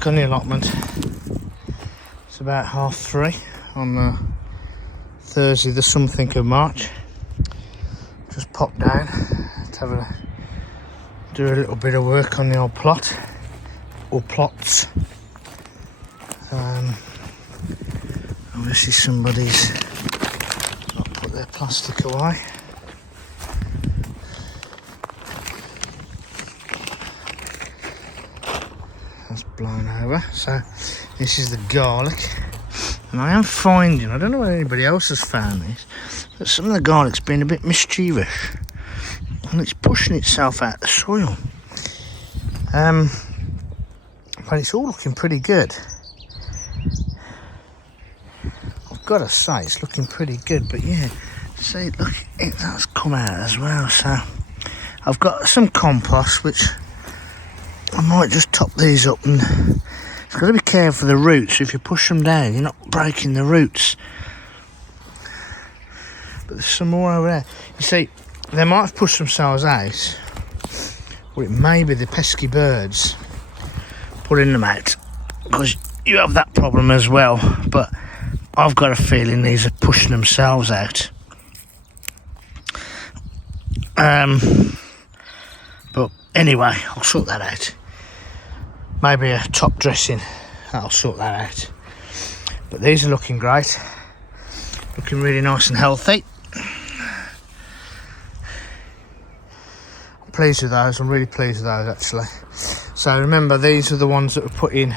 back on the allotment. It's about 3:30 on Thursday the something of March. Just popped down to do a little bit of work on the old plot, or plots. Obviously somebody's not put their plastic away. That's blown over. So this is the garlic, and I am finding, I don't know whether anybody else has found this, but some of the garlic's been a bit mischievous and it's pushing itself out the soil. But it's all looking pretty good. I've got to say it's looking pretty good, but yeah, see, look, that's come out as well. So I've got some compost, which I might just top these up, and it's got to be careful of the roots. If you push them down, you're not breaking the roots. But there's some more over there. You see, they might have pushed themselves out, or it may be the pesky birds putting them out, because you have that problem as well. But I've got a feeling these are pushing themselves out. But anyway, I'll sort that out. Maybe a top dressing, that'll sort that out. But these are looking great, looking really nice and healthy. I'm pleased with those. I'm really pleased with those actually. So remember, these are the ones that were put in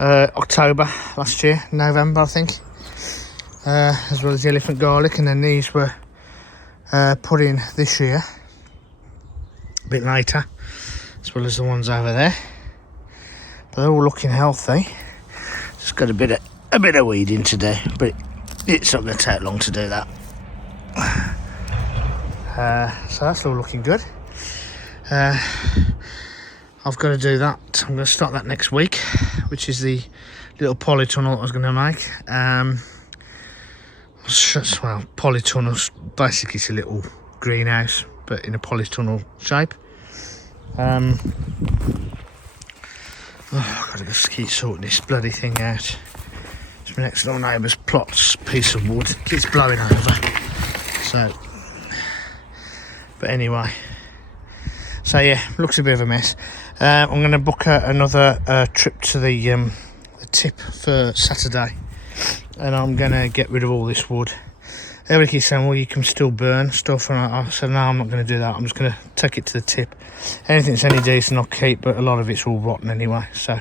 October last year, November I think, as well as the elephant garlic, and then these were put in this year a bit later, as well as the ones over there. But they're all looking healthy. Just got a bit of weeding to do, but it's not going to take long to do that. So that's all looking good. I've got to do that. I'm going to start that next week, which is the little polytunnel I was going to make. Well, polytunnels, basically it's a little greenhouse, but in a polytunnel shape. I've got to just keep sorting this bloody thing out. It's my next door neighbour's plot's piece of wood. It keeps blowing over. So, but anyway. So yeah, looks a bit of a mess. I'm going to book another trip to the tip for Saturday, and I'm going to get rid of all this wood. Everybody keeps saying, well, you can still burn stuff, and I said, no, I'm not going to do that. I'm just going to take it to the tip. Anything that's any decent I'll keep, but a lot of it's all rotten anyway. So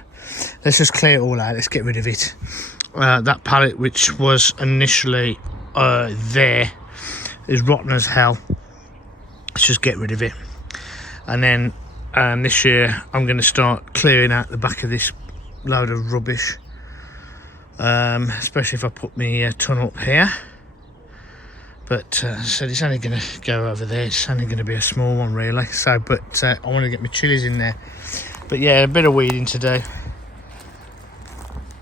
let's just clear it all out. Let's get rid of it. That pallet, which was initially there, is rotten as hell. Let's just get rid of it. And then this year I'm going to start clearing out the back of this load of rubbish, especially if I put my tunnel up here. But so it's only going to go over there. It's only going to be a small one really. So, but I want to get my chilies in there. But yeah, a bit of weeding to do.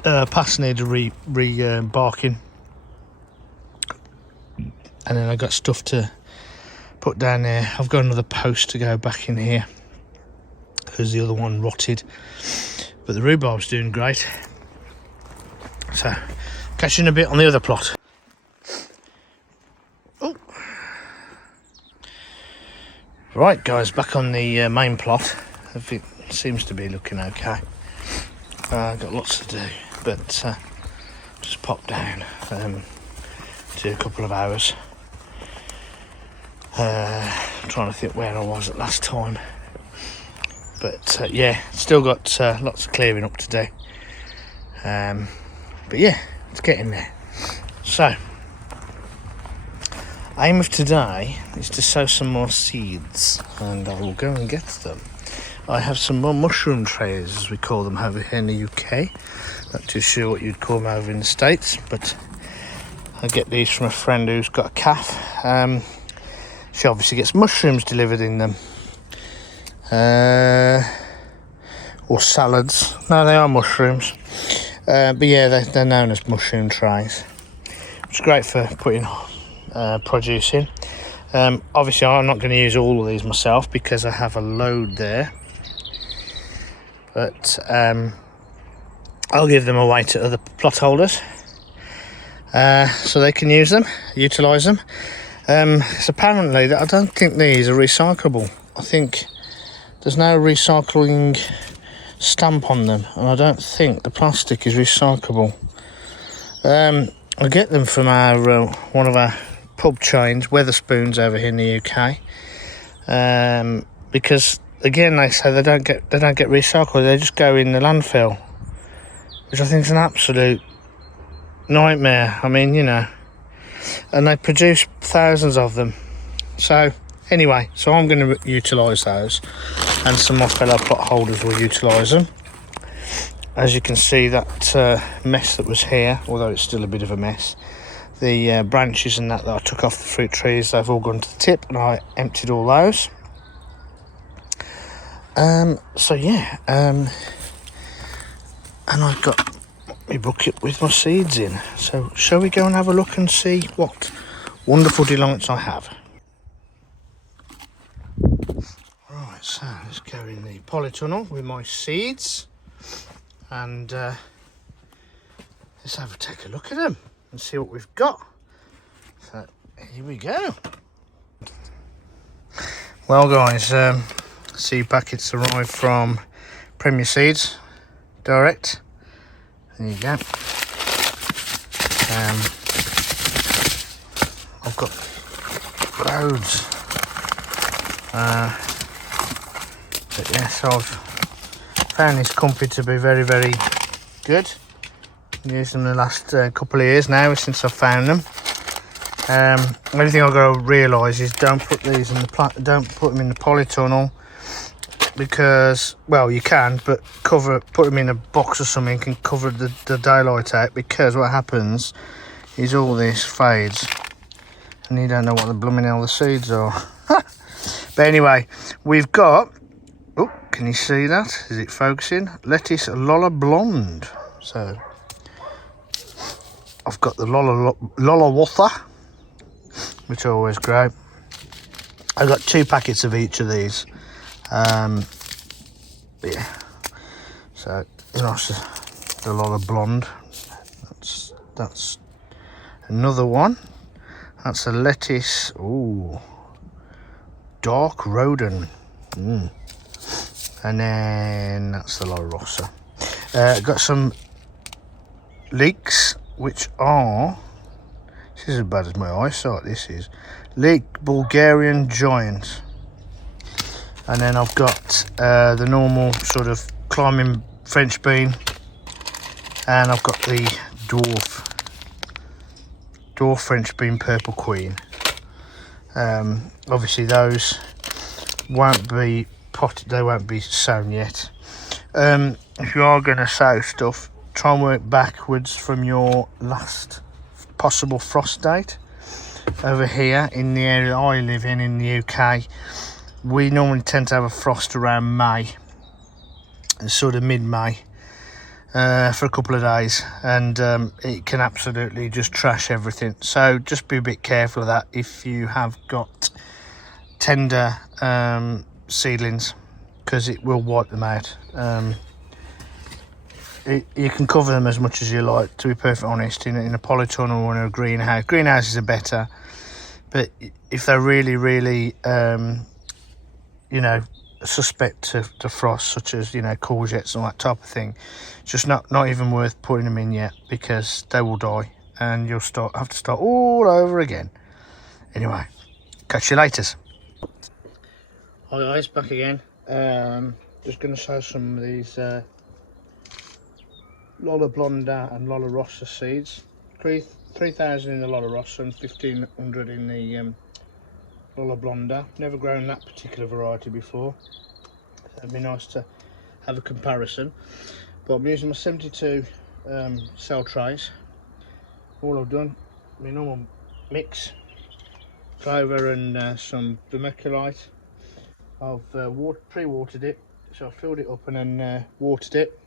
Paths need a barking, and then I got stuff to put down there. I've got another post to go back in here because the other one rotted. But the rhubarb's doing great. So, catch you in a bit on the other plot. Oh. Right guys, back on the main plot. It seems to be looking okay. I've got lots to do, but just pop down to a couple of hours. Trying to think where I was at last time, but yeah, still got lots of clearing up to do. But yeah, it's getting there. So, aim of today is to sow some more seeds, and I will go and get them. I have some more mushroom trays, as we call them over here in the UK. Not too sure what you'd call them over in the States, but I get these from a friend who's got a calf. She obviously gets mushrooms delivered in them. Or salads. No, they are mushrooms. But yeah, they're known as mushroom trays. It's great for putting produce in. Obviously, I'm not going to use all of these myself because I have a load there. but I'll give them away to other plot holders so they can use them, utilise them. So apparently I don't think these are recyclable. I think there's no recycling stamp on them, and I don't think the plastic is recyclable. I get them from our one of our pub chains, Wetherspoons, over here in the UK, because again they say they don't get recycled. They just go in the landfill, which I think is an absolute nightmare. I mean, you know, and they produce thousands of them. So anyway, so I'm going to utilise those, and some of my fellow plot holders will utilise them. As you can see, that mess that was here, although it's still a bit of a mess, the branches and that I took off the fruit trees, they've all gone to the tip, and I emptied all those. So yeah, and I've got my bucket with my seeds in. So shall we go and have a look and see what wonderful delights I have? Right, so let's go in the polytunnel with my seeds, and let's take a look at them and see what we've got. So here we go. Well guys, seed packets arrived from Premier Seeds direct. There you go. I've got loads. But yes, I've found this company to be very, very good. Used them the last couple of years now since I've found them. Only thing I've got to realise is don't put these in the don't put them in the polytunnel, because, well, you can, but put them in a box or something and cover the daylight out, because what happens is all this fades and you don't know what the blooming hell the seeds are. But anyway, we've got, oh, can you see that? Is it focusing? Lettuce Lola Blonde. So I've got the Lola Wather, which are always great. I've got 2 packets of each of these. Yeah, so that's the Lola Blonde. That's another one. That's a lettuce. Ooh, dark Rodin. And then that's the Lola Rossa. Got some leeks, which are, this is as bad as my eyesight, this is leek Bulgarian Giant. And then I've got the normal sort of climbing French bean, and I've got the dwarf French bean Purple Queen. Obviously those won't be potted, they won't be sown yet. If you are going to sow stuff, try and work backwards from your last possible frost date. Over here in the area I live in the UK, we normally tend to have a frost around May, sort of mid-May, for a couple of days, and it can absolutely just trash everything. So just be a bit careful of that if you have got tender seedlings, because it will wipe them out. You can cover them as much as you like, to be perfectly honest, in a polytunnel or in a greenhouse. Greenhouses are better, but if they're really, really you know, suspect to frost, such as, you know, courgettes and that type of thing, it's just not even worth putting them in yet, because they will die and you'll have to start all over again. Anyway, catch you later. Hi guys, back again. Just going to sow some of these Lola Blonda and Lola Rossa seeds. 3,000 in the Lola Rossa and 1,500 in the Lola Blonda. Never grown that particular variety before, so it'd be nice to have a comparison. But I'm using my 72 cell trays. All I've done, my normal mix, clover and some vermiculite. I've pre-watered it, so I filled it up and then watered it,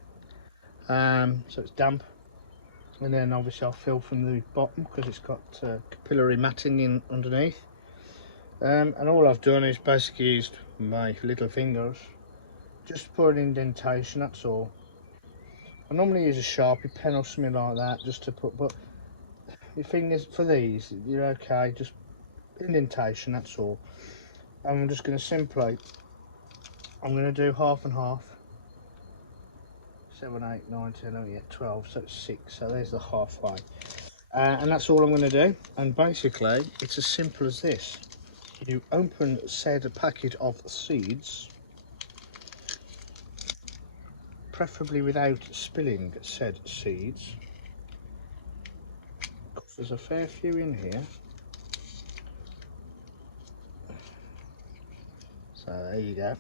so it's damp. And then obviously I'll fill from the bottom, because it's got capillary matting in underneath. And all I've done is basically used my little fingers just for an indentation, that's all. I normally use a Sharpie pen or something like that just to put, but the thing is, for these, you're okay, just indentation, that's all. And I'm just going to simply, I'm going to do half and half. 7, 8, 9, 10, oh yeah, 12, so it's 6, so there's the halfway. And that's all I'm going to do. And basically, it's as simple as this. You open said packet of seeds, preferably without spilling said seeds. There's a fair few in here. So there you go.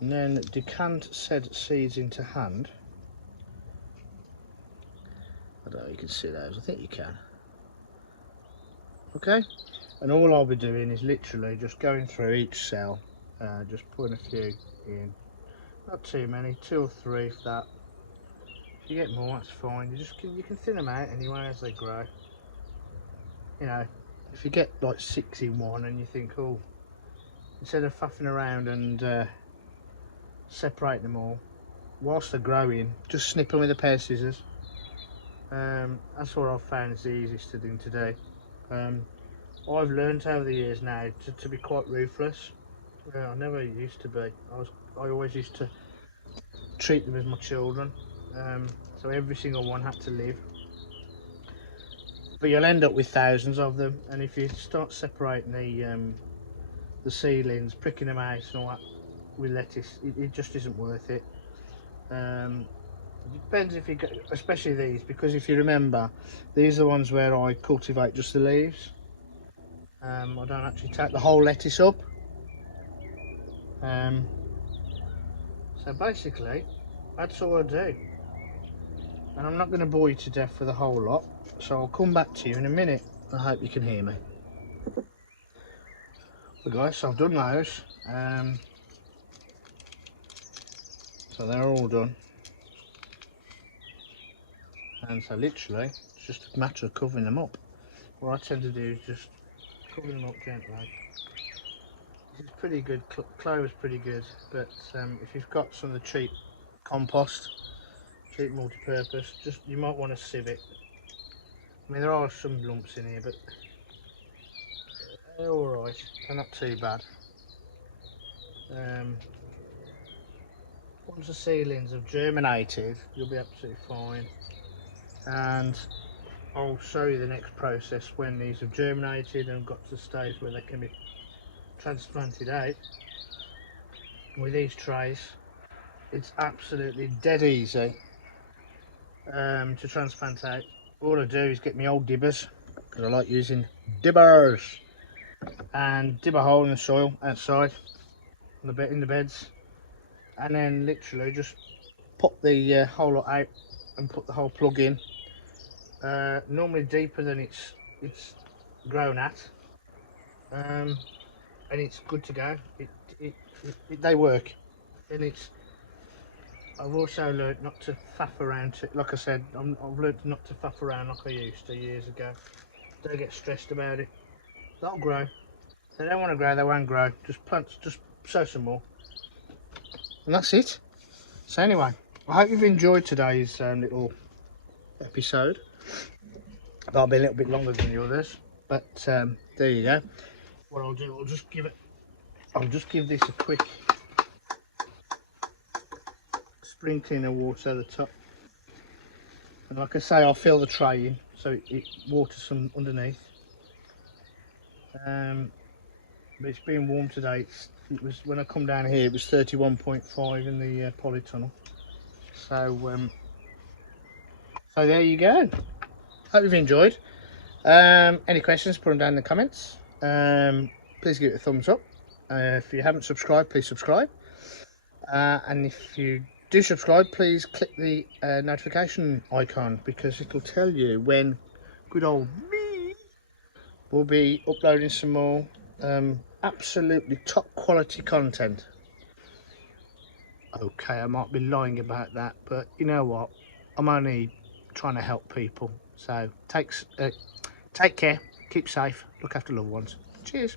And then decant said seeds into hand. I don't know if you can see those, I think you can. Okay, and all I'll be doing is literally just going through each cell, just putting a few in. Not too many, 2 or 3 for that. If you get more, that's fine. You can thin them out anyway as they grow. You know, if you get like 6 in one and you think, oh, instead of faffing around and separating them all, whilst they're growing, just snip them with a pair of scissors. That's what I've found is the easiest thing to do. I've learned over the years now to be quite ruthless. I never used to be. I always used to treat them as my children. So every single one had to live. But you'll end up with thousands of them, and if you start separating the seedlings, pricking them out and all that with lettuce, it just isn't worth it. It depends if you get, especially these, because if you remember, these are the ones where I cultivate just the leaves. I don't actually take the whole lettuce up. So basically, that's all I do. And I'm not going to bore you to death with the whole lot, so I'll come back to you in a minute. I hope you can hear me. Well guys, so I've done those. So they're all done. And so literally, it's just a matter of covering them up. What I tend to do is just cover them up gently. This is pretty good, clover's pretty good, but if you've got some of the cheap compost, cheap multi-purpose, just you might want to sieve it. I mean, there are some lumps in here, but they're alright, they're not too bad. Once the seedlings have germinated, you'll be absolutely fine. And I'll show you the next process when these have germinated and got to the stage where they can be transplanted out. With these trays, it's absolutely dead easy to transplant out. All I do is get my old dibbers, because I like using dibbers, and dib a hole in the soil outside in the beds, and then literally just pop the whole lot out and put the whole plug in. Normally deeper than it's grown at, and it's good to go. They work, and I've also learned not to faff around. Like I said, I've learned not to faff around like I used to years ago. Don't get stressed about it. They'll grow. If they don't want to grow, they won't grow. Just sow some more, and that's it. So anyway, I hope you've enjoyed today's little episode. That'll be a little bit longer than the others, but there you go. What I'll do, I'll just give this a quick sprinkling of water at the top, and like I say, I'll fill the tray in so it waters some underneath. But it's been warm today. It was when I come down here, it was 31.5 in the polytunnel. So so there you go. Hope you've enjoyed. Any questions, put them down in the comments. Please give it a thumbs up. If you haven't subscribed, please subscribe. And if you do subscribe, please click the notification icon, because it'll tell you when good old me will be uploading some more absolutely top quality content. Okay, I might be lying about that, but you know what? I'm only trying to help people. So take care, keep safe, look after loved ones. Cheers.